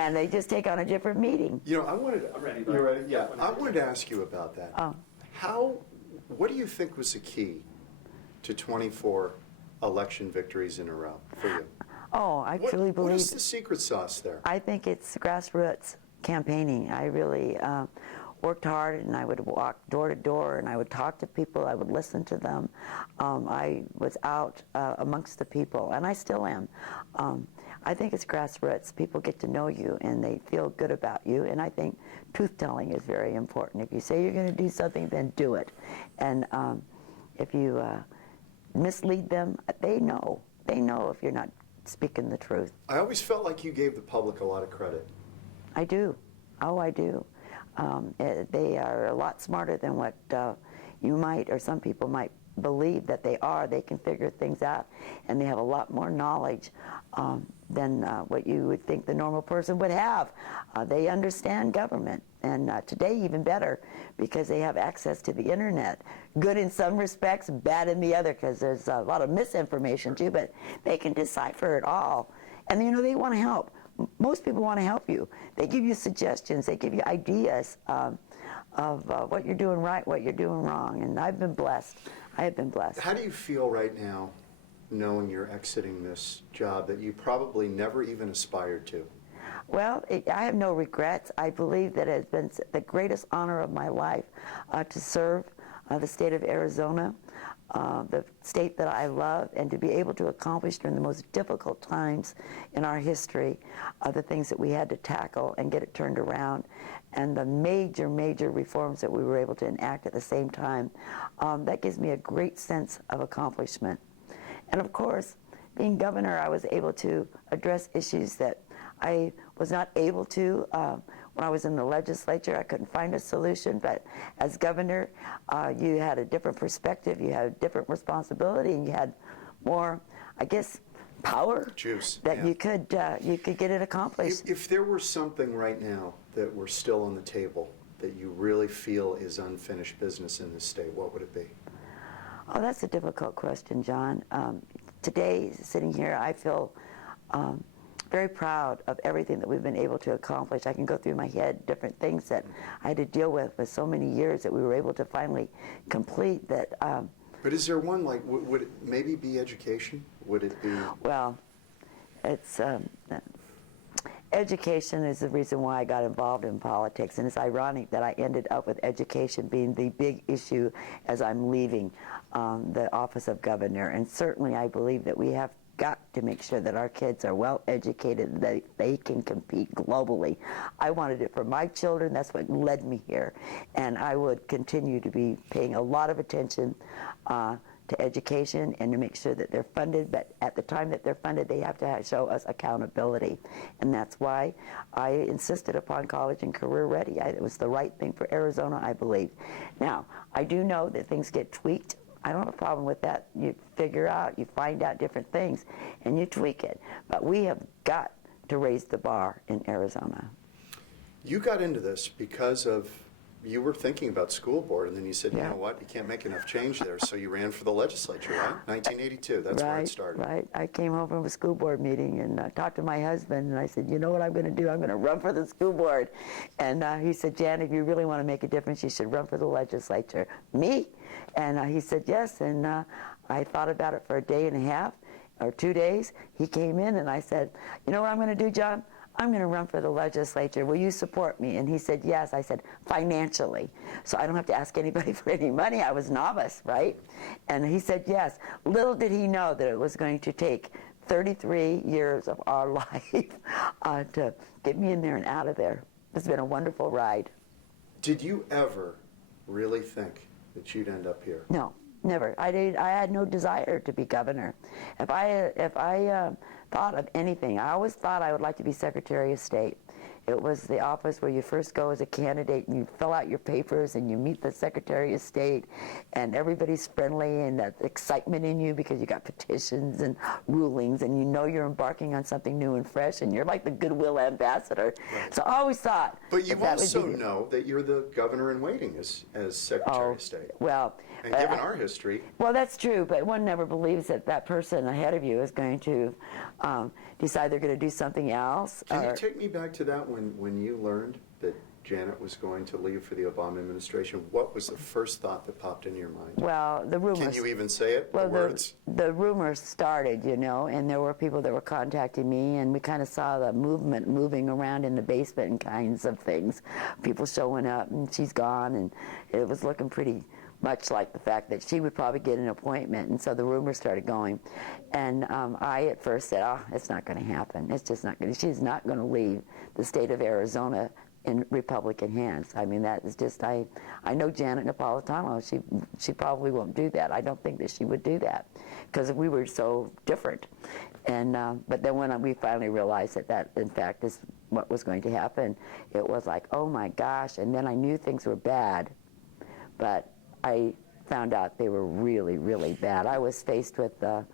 and they just take on a different meaning. You know, I wanted. I'm ready. You're ready? Yeah. I wanted to ask you about that. Oh. What do you think was the key to 24 election victories in a row for you? Oh, I truly believe. What is the secret sauce there? I think it's grassroots campaigning. I really worked hard, and I would walk door to door, and I would talk to people. I would listen to them. I was out amongst the people, and I still am. I think it's grassroots. People get to know you, and they feel good about you, and I think truth-telling is very important. If you say you're going to do something, then do it. And if you mislead them, they know. They know if you're not speaking the truth. I always felt like you gave the public a lot of credit. I do. Oh, I do. They are a lot smarter than what you might, or some people might believe that they are. They can figure things out, and they have a lot more knowledge than what you would think the normal person would have. They understand government, and today even better, because they have access to the internet. Good in some respects, bad in the other, because there's a lot of misinformation too, but they can decipher it all. And you know, they want to help. Most people want to help you. They give you suggestions, they give you ideas of what you're doing right, what you're doing wrong, and I've been blessed. I have been blessed. How do you feel right now, knowing you're exiting this job that you probably never even aspired to? Well, I have no regrets. I believe that it has been the greatest honor of my life to serve the state of Arizona, the state that I love, and to be able to accomplish during the most difficult times in our history the things that we had to tackle and get it turned around, and the major, major reforms that we were able to enact at the same time. That gives me a great sense of accomplishment. And of course, being governor, I was able to address issues that I was not able to when I was in the legislature. I couldn't find a solution, but as governor, you had a different perspective, you had a different responsibility, and you had more, I guess, power. Juice. That you could get it accomplished. If there were something right now that were still on the table that you really feel is unfinished business in this state, what would it be? Oh, that's a difficult question, John. Today, sitting here, I feel very proud of everything that we've been able to accomplish. I can go through my head different things that I had to deal with for so many years that we were able to finally complete that. But is there one, like, would it maybe be education? Would it be? Well, it's education is the reason why I got involved in politics, and it's ironic that I ended up with education being the big issue as I'm leaving the office of governor. And certainly I believe that we have got to make sure that our kids are well educated, that they can compete globally. I wanted it for my children. That's what led me here. And I would continue to be paying a lot of attention to education and to make sure that they're funded, but at the time that they're funded, they have to show us accountability. And that's why I insisted upon college and career ready. It was the right thing for Arizona, I believe. Now, I do know that things get tweaked. I don't have a problem with that. You figure out, you find out different things, and you tweak it. But we have got to raise the bar in Arizona. You got into this because of, you were thinking about school board, and then you said, Yeah. you know what, you can't make enough change there, so you ran for the legislature, right? 1982, that's where it started. Right. I came home from a school board meeting and talked to my husband, and I said, you know what I'm going to do? I'm going to run for the school board. And he said, Jan, if you really want to make a difference, you should run for the legislature. Me? And he said, yes, and I thought about it for a day and a half, or 2 days. He came in, and I said, you know what I'm going to do, John? I'm going to run for the legislature. Will you support me? And he said, yes. I said, financially. So I don't have to ask anybody for any money. I was novice, right? And he said, yes. Little did he know that it was going to take 33 years of our life to get me in there and out of there. It's been a wonderful ride. Did you ever really think that you'd end up here? No, never. I had no desire to be governor. If I thought of anything, I always thought I would like to be Secretary of State. It was the office where you first go as a candidate and you fill out your papers and you meet the Secretary of State and everybody's friendly and that excitement in you because you got petitions and rulings and you know you're embarking on something new and fresh and you're like the goodwill ambassador. Right. So I always thought. But you that also would be, know that you're the governor in waiting as Secretary of State. Well, And given our history. well, that's true, but one never believes that that person ahead of you is going to decide they're going to do something else. Can you take me back to that when you learned that Janet was going to leave for the Obama administration? What was the first thought that popped into your mind? Well, the rumors. Can you even say it? Well, the words? the rumors started, you know, and there were people that were contacting me, and we kind of saw the movement moving around in the basement and kinds of things. People showing up, and she's gone, and it was looking pretty much like the fact that she would probably get an appointment, and so the rumors started going. And I at first said, oh, it's not going to happen. It's just not going to, she's not going to leave the state of Arizona in Republican hands. I mean, that is just, I know Janet Napolitano, she probably won't do that. I don't think that she would do that because we were so different. And but then when we finally realized that that in fact is what was going to happen, it was like, oh my gosh. And then I knew things were bad, but I found out they were really, really bad. I was faced with a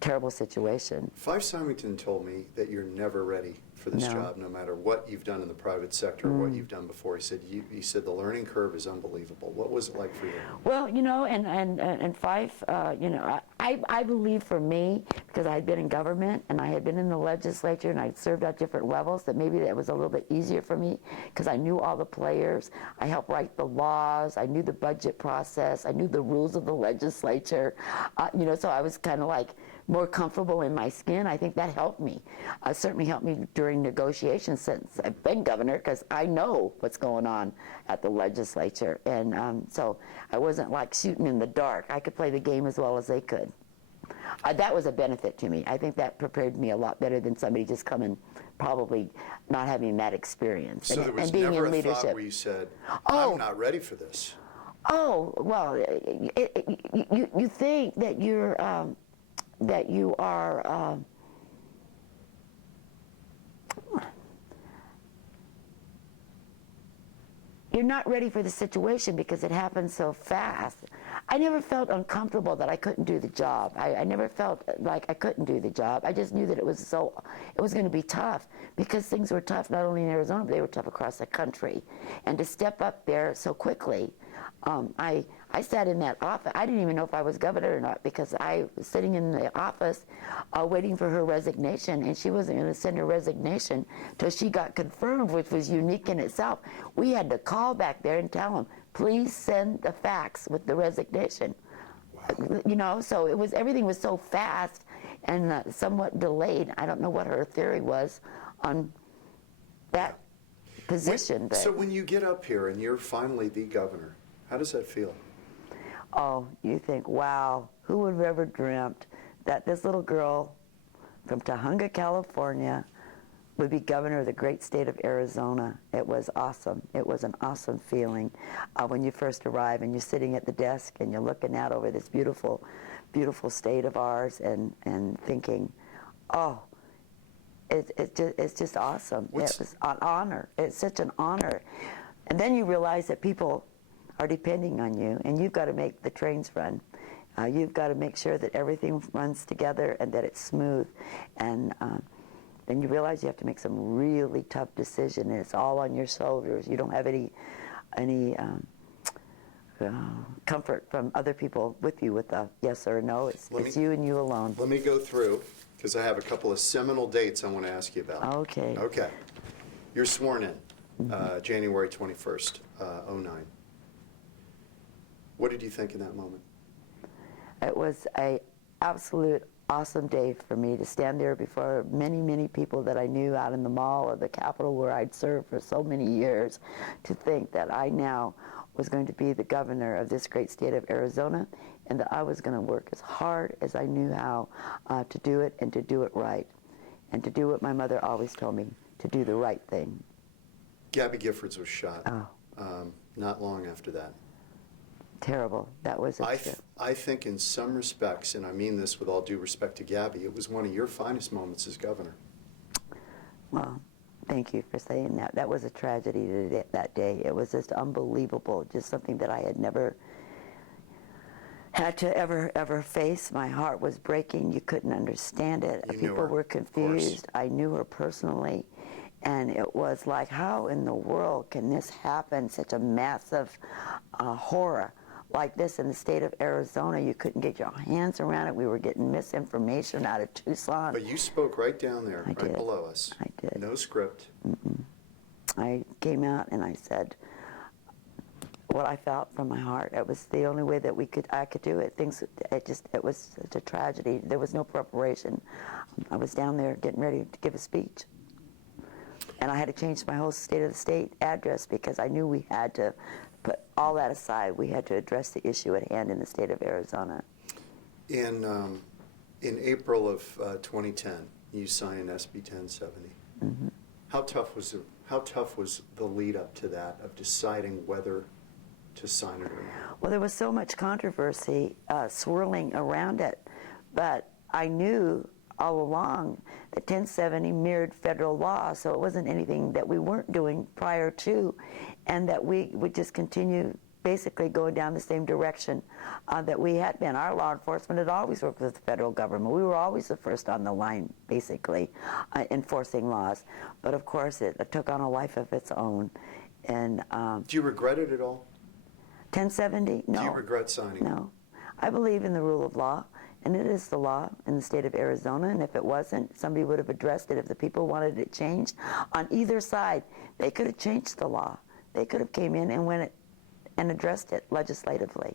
terrible situation. Fife Symington told me that you're never ready for this No. job, no matter what you've done in the private sector or what you've done before. He said the learning curve is unbelievable. What was it like for you? Well, you know, and Fife, you know, I believe for me, because I had been in government and I had been in the legislature and I'd served at different levels, that maybe that was a little bit easier for me because I knew all the players. I helped write the laws. I knew the budget process. I knew the rules of the legislature. You know, so I was kind of like more comfortable in my skin. I think that helped me. Certainly helped me during negotiations since I've been governor because I know what's going on at the legislature. And so I wasn't like shooting in the dark. I could play the game as well as they could. That was a benefit to me. I think that prepared me a lot better than somebody just coming, probably not having that experience. So there was and being never in a leadership. thought where you said, Oh. I'm not ready for this. Oh, well, you think that you're that you are you're not ready for the situation because it happens so fast. I never felt uncomfortable that I couldn't do the job. I never felt like I couldn't do the job. I just knew that it was going to be tough because things were tough not only in Arizona, but they were tough across the country. And to step up there so quickly, I sat in that office. I didn't even know if I was governor or not because I was sitting in the office waiting for her resignation, and she wasn't going to send her resignation till she got confirmed, which was unique in itself. We had to call back there and tell them, please send the fax with the resignation. Wow. You know, so it was, everything was so fast and somewhat delayed. I don't know what her theory was on that position. So when you get up here and you're finally the governor, how does that feel? Oh, you think, wow, who would have ever dreamt that this little girl from Tujunga, California, would be governor of the great state of Arizona. It was awesome. It was an awesome feeling when you first arrive and you're sitting at the desk and you're looking out over this beautiful, beautiful state of ours and thinking, oh, it's just awesome. It was an honor. It's such an honor. And then you realize that people are depending on you, and you've got to make the trains run. You've got to make sure that everything runs together and that it's smooth. And then you realize you have to make some really tough decisions, and it's all on your shoulders. You don't have any comfort from other people with you with a yes or a no. It's you and you alone. Let me go through, because I have a couple of seminal dates I want to ask you about. Okay. Okay. You're sworn in January 21st, 09. What did you think in that moment? It was an absolute awesome day for me to stand there before many, many people that I knew out in the mall or the Capitol where I'd served for so many years, to think that I now was going to be the governor of this great state of Arizona, and that I was going to work as hard as I knew how to do it, and to do it right, and to do what my mother always told me, to do the right thing. Gabby Giffords was shot Oh. not long after that. Terrible. That was I think in some respects, and I mean this with all due respect to Gabby, it was one of your finest moments as governor. Well, thank you for saying that. That was a tragedy that day. It was just unbelievable, just something that I had never had to ever face. My heart was breaking. You couldn't understand it. You knew People her, were of course. confused. I knew her personally, and it was like, how in the world can this happen? Such a massive horror like this in the state of Arizona. You couldn't get your hands around it. We were getting misinformation out of Tucson. But you spoke right down there, right below us. I did. No script. I came out and I said what I felt from my heart. It was the only way that I could do it. It was such a tragedy. There was no preparation. I was down there getting ready to give a speech. And I had to change my whole state of the state address because I knew we had to put all that aside. We had to address the issue at hand in the state of Arizona. In April of 2010, you signed SB 1070. Mm-hmm. How tough was the lead up to that of deciding whether to sign it or not? Well, there was so much controversy swirling around it, but I knew all along that 1070 mirrored federal law, so it wasn't anything that we weren't doing prior to, and that we would just continue basically going down the same direction that we had been. Our law enforcement had always worked with the federal government. We were always the first on the line, basically, enforcing laws. But of course, it took on a life of its own. And do you regret it at all? 1070? No. Do you regret signing? No. I believe in the rule of law, and it is the law in the state of Arizona, and if it wasn't, somebody would have addressed it. If the people wanted it changed on either side, they could have changed the law. They could have came in and went and addressed it legislatively.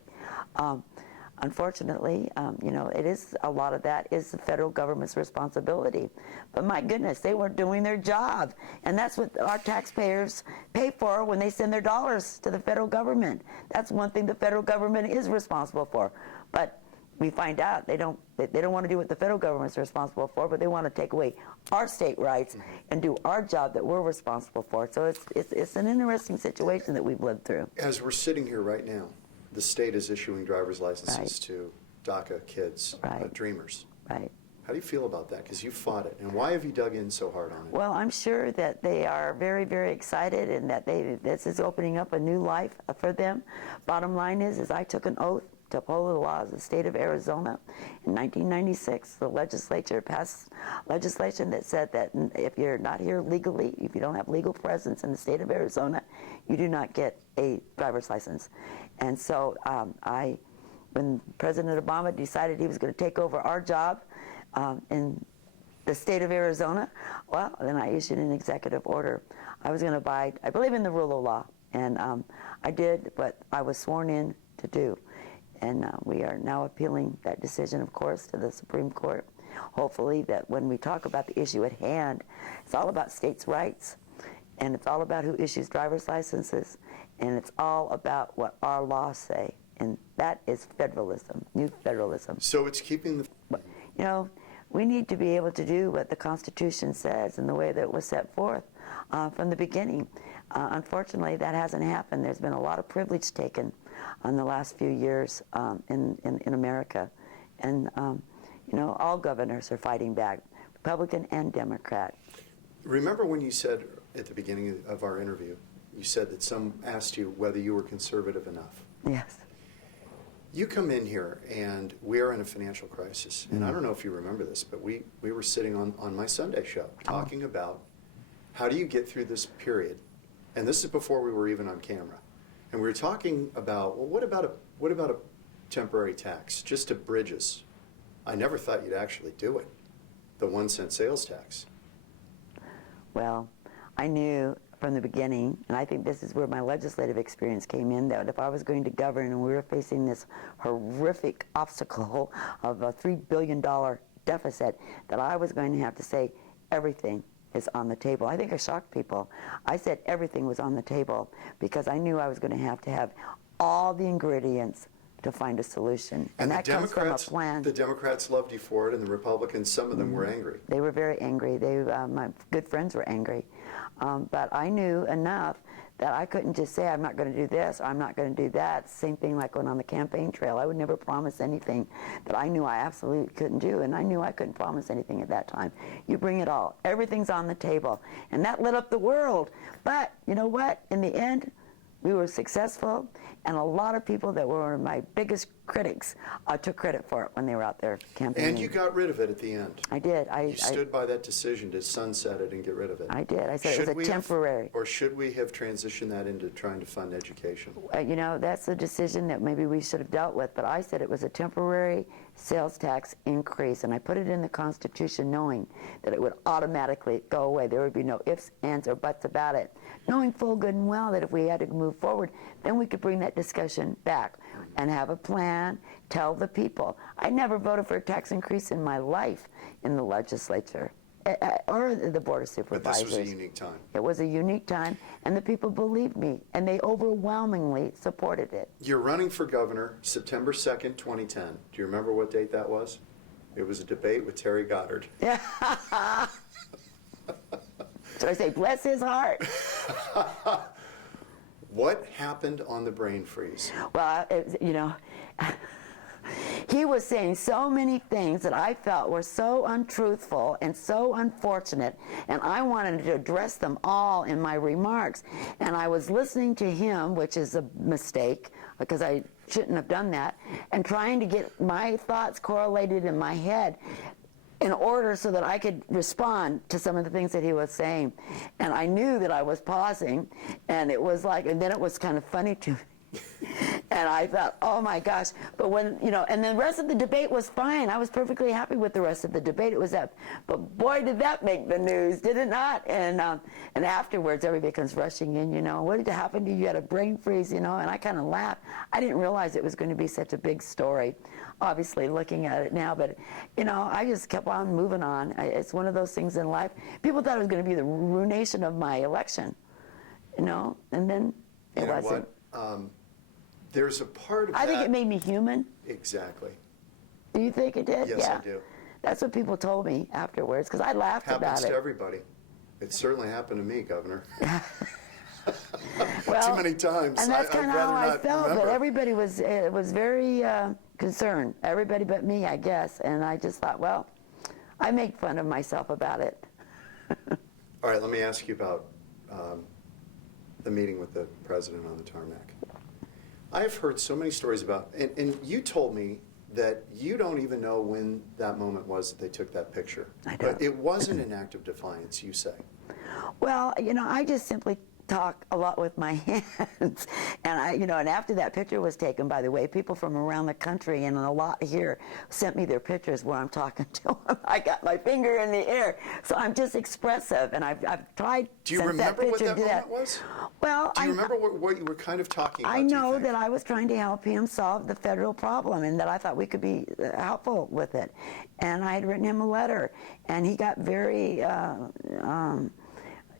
Unfortunately, it is, a lot of that is the federal government's responsibility. But my goodness, they weren't doing their job. And that's what our taxpayers pay for when they send their dollars to the federal government. That's one thing the federal government is responsible for. But we find out they don't want to do what the federal government's responsible for, but they want to take away our state rights and do our job that we're responsible for. So it's an interesting situation that we've lived through. As we're sitting here right now, the state is issuing driver's licenses to DACA kids, Dreamers. Right. How do you feel about that? Because you fought it. And why have you dug in so hard on it? Well, I'm sure that they are very, very excited and that this is opening up a new life for them. Bottom line is I took an oath to uphold the laws of the state of Arizona. In 1996, the legislature passed legislation that said that if you're not here legally, if you don't have legal presence in the state of Arizona, you do not get a driver's license. And so when President Obama decided he was going to take over our job in the state of Arizona, well, then I issued an executive order. I was going to abide, I believe in the rule of law, and I did what I was sworn in to do. And we are now appealing that decision, of course, to the Supreme Court. Hopefully that when we talk about the issue at hand, it's all about states' rights, and it's all about who issues driver's licenses, and it's all about what our laws say, and that is federalism, new federalism. So it's keeping the... we need to be able to do what the Constitution says in the way that it was set forth from the beginning. Unfortunately, that hasn't happened. There's been a lot of privilege taken in the last few years in America. And, all governors are fighting back, Republican and Democrat. Remember when you said at the beginning of our interview, you said that some asked you whether you were conservative enough. Yes. You come in here, and we are in a financial crisis. And I don't know if you remember this, but we were sitting on my Sunday show talking about how do you get through this period. And this is before we were even on camera. And we were talking about, well, what about a temporary tax, just to bridge us? I never thought you'd actually do it, the 1 cent sales tax. Well, I knew from the beginning, and I think this is where my legislative experience came in, that if I was going to govern and we were facing this horrific obstacle of a $3 billion deficit, that I was going to have to say everything is on the table. I think I shocked people. I said everything was on the table because I knew I was going to have all the ingredients to find a solution. And that comes from a plan. The Democrats loved you for it, and the Republicans, some of them were angry. They were very angry. My good friends were angry. But I knew enough that I couldn't just say, I'm not going to do this, or I'm not going to do that. Same thing like when on the campaign trail. I would never promise anything that I knew I absolutely couldn't do, and I knew I couldn't promise anything at that time. You bring it all. Everything's on the table. And that lit up the world. But you know what? In the end, we were successful, and a lot of people that were my biggest critics took credit for it when they were out there campaigning. And you got rid of it at the end. I did. You stood by that decision to sunset it and get rid of it. I did. I said it was a temporary. Or should we have transitioned that into trying to fund education? You know, that's a decision that maybe we should have dealt with, but I said it was a temporary sales tax increase, and I put it in the Constitution knowing that it would automatically go away. There would be no ifs, ands, or buts about it, knowing full good and well that if we had to move forward, then we could bring that discussion back and have a plan, tell the people. I never voted for a tax increase in my life in the legislature or the Board of Supervisors. But this was a unique time. It was a unique time, and the people believed me, and they overwhelmingly supported it. You're running for governor September 2nd, 2010. Do you remember what date that was? It was a debate with Terry Goddard. So I say, bless his heart. What happened on the brain freeze? Well, you know, he was saying so many things that I felt were so untruthful and so unfortunate, and I wanted to address them all in my remarks. And I was listening to him, which is a mistake, because I shouldn't have done that, and trying to get my thoughts correlated in my head in order so that I could respond to some of the things that he was saying. And I knew that I was pausing, and it was like, and then it was kind of funny to me. And I thought, oh my gosh. But when, you know, and the rest of the debate was fine. I was perfectly happy with the rest of the debate. It was that, but boy, did that make the news, did it not? And afterwards, everybody comes rushing in, you know, what did happen to you? You had a brain freeze, you know, and I kind of laughed. I didn't realize it was going to be such a big story, obviously, looking at it now. But, you know, I just kept on moving on. It's one of those things in life. People thought it was going to be the ruination of my election, you know, and then it wasn't. There's a part of I think it made me human. Exactly. Do you think it did? Yes, yeah. I do. That's what people told me afterwards, because I laughed about it. Happens to everybody. It certainly happened to me, Governor. Well, too many times. And that's kind of how I felt, remember. but everybody was very concerned. Everybody but me, I guess. And I just thought, well, I make fun of myself about it. All right, let me ask you about the meeting with the president on the tarmac. I've heard so many stories about, and you told me that you don't even know when that moment was that they took that picture. I don't. But it wasn't an act of defiance, you say. Well, you know, I just simply talk a lot with my hands. And and after that picture was taken, by the way, people from around the country and a lot here sent me their pictures where I'm talking to them. I got my finger in the air. So I'm just expressive, and I've tried. Do you remember what that moment was? Well, do you remember what you were kind of talking about? I know that I was trying to help him solve the federal problem, and that I thought we could be helpful with it. And I had written him a letter, and he got very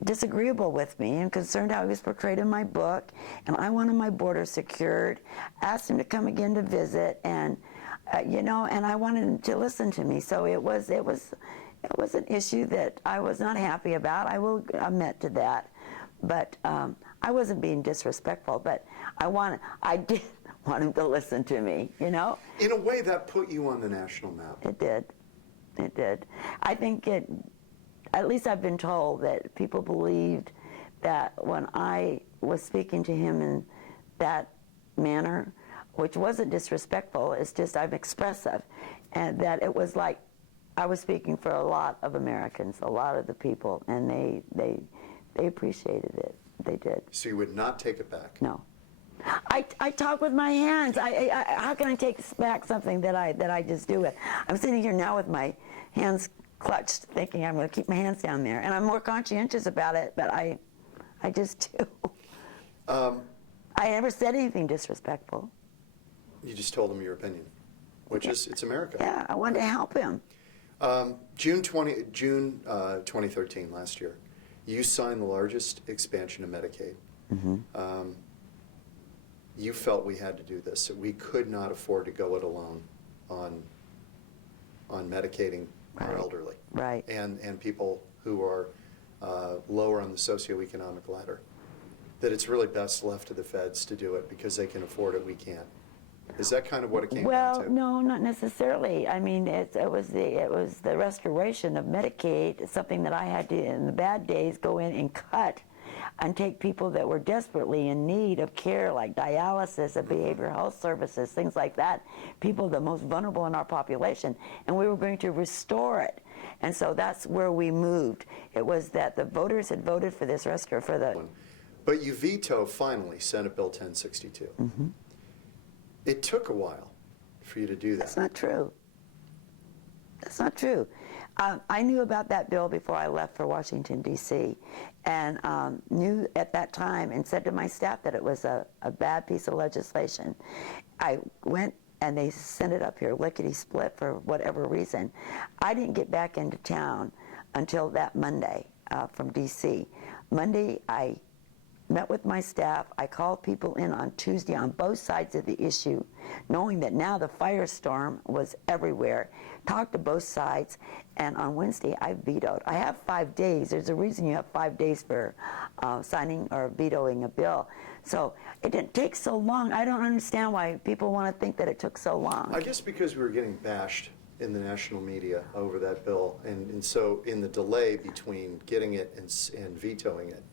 disagreeable with me and concerned how he was portrayed in my book, and I wanted my border secured, asked him to come again to visit, and and I wanted him to listen to me. So it was an issue that I was not happy about. I will admit to that, but I wasn't being disrespectful, but I did want him to listen to me, you know. In a way, that put you on the national map. It did. I think at least I've been told that people believed that when I was speaking to him in that manner, which wasn't disrespectful, it's just I'm expressive, and that it was like I was speaking for a lot of Americans, a lot of the people, and they appreciated it. They did. So you would not take it back? No. I talk with my hands. How can I take back something that I just do it? I'm sitting here now with my hands clutched, thinking I'm going to keep my hands down there, and I'm more conscientious about it, but I just do. I never said anything disrespectful. You just told him your opinion, which is, it's America. Yeah, I wanted to help him. June 2013, last year, you signed the largest expansion of Medicaid. Mm-hmm. you felt we had to do this, that we could not afford to go it alone on medicating our Right. elderly. Right. And people who are lower on the socioeconomic ladder. That it's really best left to the feds to do it because they can afford it, we can't. Is that kind of what it came down to? Well, no, not necessarily. I mean, it was the restoration of Medicaid, something that I had to, in the bad days, go in and cut and take people that were desperately in need of care, like dialysis, of behavioral health services, things like that, people the most vulnerable in our population, and we were going to restore it. And so that's where we moved. It was that the voters had voted for this for the... But you veto, finally, Senate Bill 1062. Mm-hmm. It took a while for you to do that. That's not true. That's not true. I knew about that bill before I left for Washington, D.C., and knew at that time and said to my staff that it was a bad piece of legislation. I went and they sent it up here, lickety-split, for whatever reason. I didn't get back into town until that Monday from D.C. Monday, I met with my staff. I called people in on Tuesday on both sides of the issue, knowing that now the firestorm was everywhere. Talked to both sides, and on Wednesday I vetoed. I have 5 days. There's a reason you have 5 days for signing or vetoing a bill. So it didn't take so long. I don't understand why people want to think that it took so long. I guess because we were getting bashed in the national media over that bill, and so in the delay between getting it and vetoing it,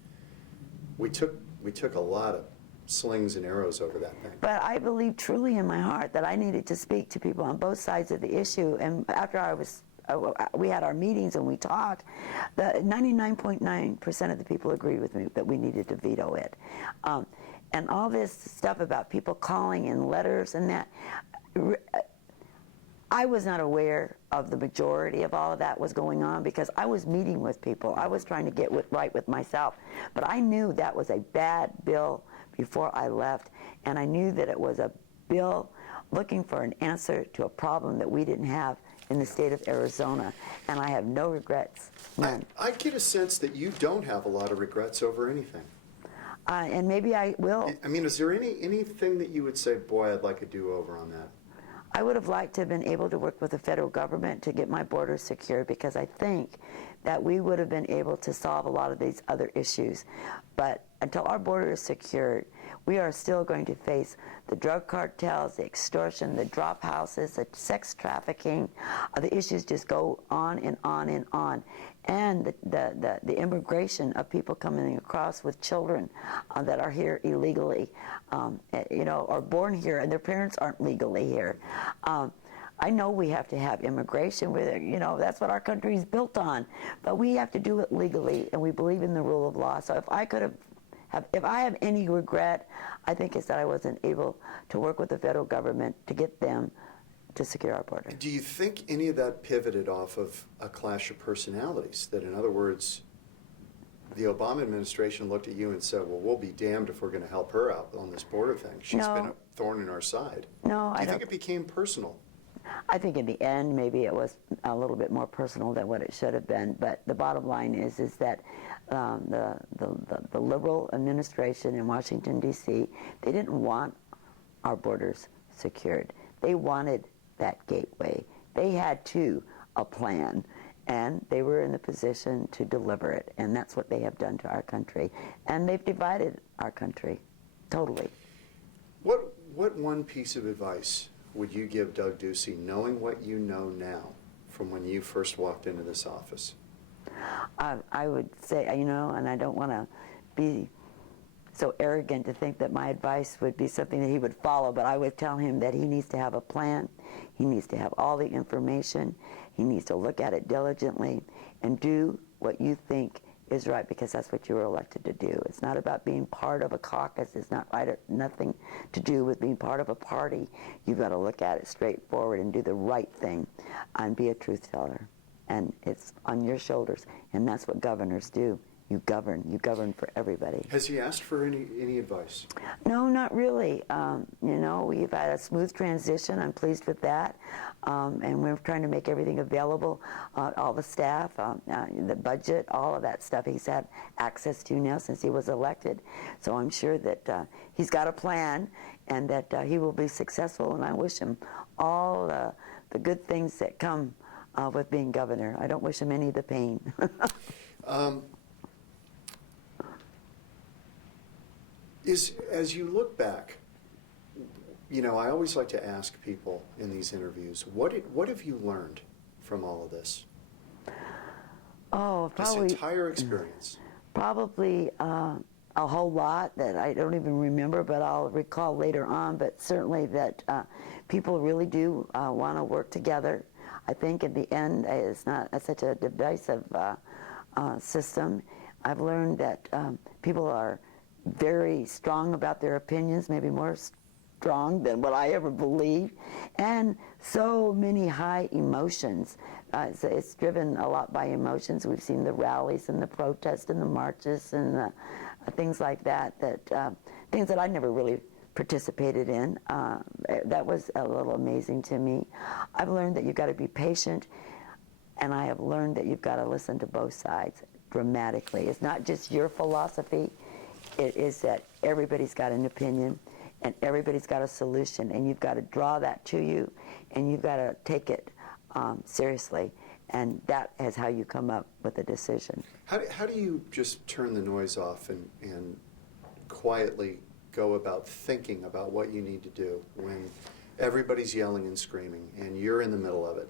we took a lot of slings and arrows over that thing. But I believe truly in my heart that I needed to speak to people on both sides of the issue. And after we had our meetings and we talked, the 99.9% of the people agreed with me that we needed to veto it. And all this stuff about people calling in letters and that, I was not aware of the majority of all of that was going on because I was meeting with people. I was trying to get right with myself. But I knew that was a bad bill before I left, and I knew that it was a bill looking for an answer to a problem that we didn't have in the state of Arizona, and I have no regrets, none. I get a sense that you don't have a lot of regrets over anything. And maybe I will. I mean, is there anything that you would say, boy, I'd like a do-over on that? I would have liked to have been able to work with the federal government to get my borders secured, because I think that we would have been able to solve a lot of these other issues. But until our border is secured, we are still going to face the drug cartels, the extortion, the drop houses, the sex trafficking. The issues just go on and on and on. And the immigration of people coming across with children that are here illegally, are born here and their parents aren't legally here. I know we have to have immigration with it, that's what our country is built on, but we have to do it legally, and we believe in the rule of law. So if I have any regret, I think it's that I wasn't able to work with the federal government to get them to secure our border. Do you think any of that pivoted off of a clash of personalities? That, in other words, the Obama administration looked at you and said, well, we'll be damned if we're going to help her out on this border thing. She's been a thorn in our side. No, Do you think it became personal? I think in the end, maybe it was a little bit more personal than what it should have been. But the bottom line is that the liberal administration in Washington, D.C., they didn't want our borders secured. They wanted that gateway. They had a plan, and they were in the position to deliver it. And that's what they have done to our country. And they've divided our country totally. What one piece of advice would you give Doug Ducey, knowing what you know now from when you first walked into this office? I would say, and I don't want to be so arrogant to think that my advice would be something that he would follow, but I would tell him that he needs to have a plan. He needs to have all the information. He needs to look at it diligently and do what you think is right, because that's what you were elected to do. It's not about being part of a caucus. It's nothing to do with being part of a party. You've got to look at it straightforward and do the right thing and be a truth teller. And it's on your shoulders, and that's what governors do you govern for everybody. Has he asked for any advice? No, not really. You know, we've had a smooth transition. I'm pleased with that. And we're trying to make everything available, all the staff, the budget, all of that stuff he's had access to now since he was elected. So I'm sure that he's got a plan and that he will be successful, and I wish him all the good things that come with being governor. I don't wish him any of the pain. As you look back, you know, I always like to ask people in these interviews, what have you learned from all of this? Oh, probably this entire experience. Probably a whole lot that I don't even remember, but I'll recall later on. But certainly that people really do want to work together. I think in the end, it's not such a divisive system. I've learned that people are very strong about their opinions, maybe more strong than what I ever believed, and so many high emotions. It's driven a lot by emotions. We've seen the rallies and the protests and the marches and the, things like that, things that I never really participated in. That was a little amazing to me. I've learned that you've got to be patient, and I have learned that you've got to listen to both sides dramatically. It's not just your philosophy. It is that everybody's got an opinion and everybody's got a solution, and you've got to draw that to you, and you've got to take it seriously, and that is how you come up with a decision. How do you just turn the noise off and quietly go about thinking about what you need to do when everybody's yelling and screaming and you're in the middle of it?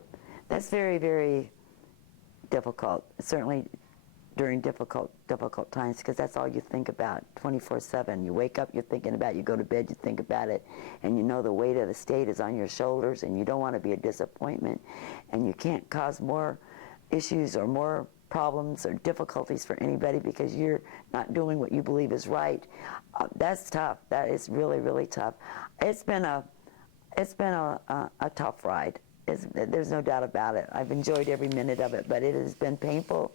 That's very, very difficult, certainly during difficult times, because that's all you think about 24/7. You wake up, you're thinking about it. You go to bed, you think about it, and you know the weight of the state is on your shoulders, and you don't want to be a disappointment, and you can't cause more issues or more problems or difficulties for anybody because you're not doing what you believe is right. That's tough. That is really, really tough. It's been a tough ride. There's no doubt about it. I've enjoyed every minute of it, but it has been painful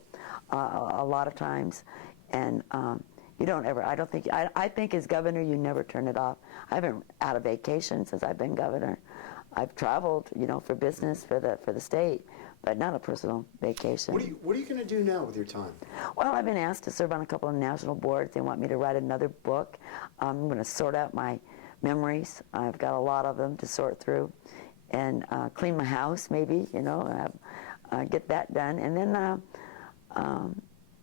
a lot of times, and you don't ever, I think as governor you never turn it off. I haven't had a vacation since I've been governor. I've traveled, you know, for business for the state, but not a personal vacation. What are you going to do now with your time? Well, I've been asked to serve on a couple of national boards. They want me to write another book. I'm going to sort out my memories. I've got a lot of them to sort through, and clean my house maybe, you know, get that done, and then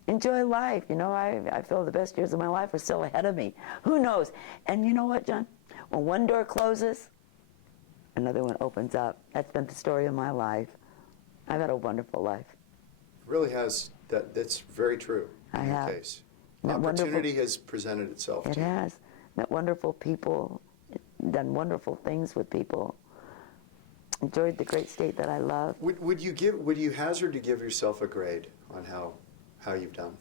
enjoy life. You know, I feel the best years of my life are still ahead of me. Who knows? And you know what, John? When one door closes, another one opens up. That's been the story of my life. I've had a wonderful life. It really has. That's very true in your case. Opportunity has presented itself to you. It has. Met wonderful people, done wonderful things with people. Enjoyed the great state that I love. Would you hazard to give yourself a grade on how you've done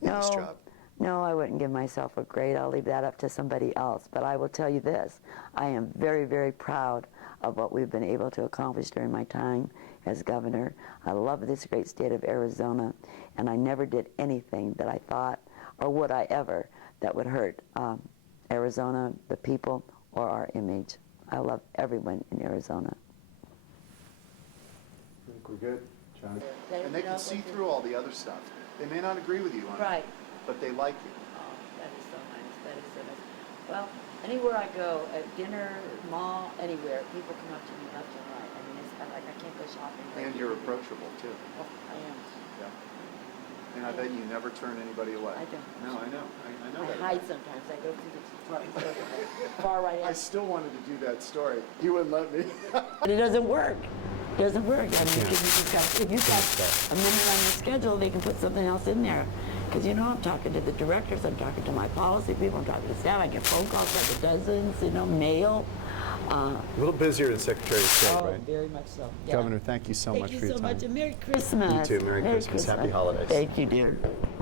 in this job? No, I wouldn't give myself a grade. I'll leave that up to somebody else. But I will tell you this. I am very, very proud of what we've been able to accomplish during my time as governor. I love this great state of Arizona, and I never did anything that I thought, or would I ever, that would hurt Arizona, the people, or our image. I love everyone in Arizona. I think we're good, John. And they can see through all the other stuff. They may not agree with you on it, but they like you. Oh, that is so nice. That is so nice. Well, anywhere I go, at dinner, mall, anywhere, people come up to me left and right. I mean, it's kind of like I can't go shopping. And you're approachable, too. Oh, I am. Yeah. And I bet you never turn anybody away. I don't. No, I know. I know that. I hide sometimes. I go through the far right I hand. still wanted to do that story. You wouldn't let me. But it doesn't work. It doesn't work. I mean, if you've got a minute on your schedule, they can put something else in there. Because, you know, I'm talking to the directors, I'm talking to my policy people, I'm talking to staff, I get phone calls by the dozens, you know, mail. A little busier than Secretary of State, right? Very much so. Yeah. Governor, thank you so much for your time. Thank you so much, and Merry Christmas. You too. Merry Christmas. Happy holidays. Thank you, dear.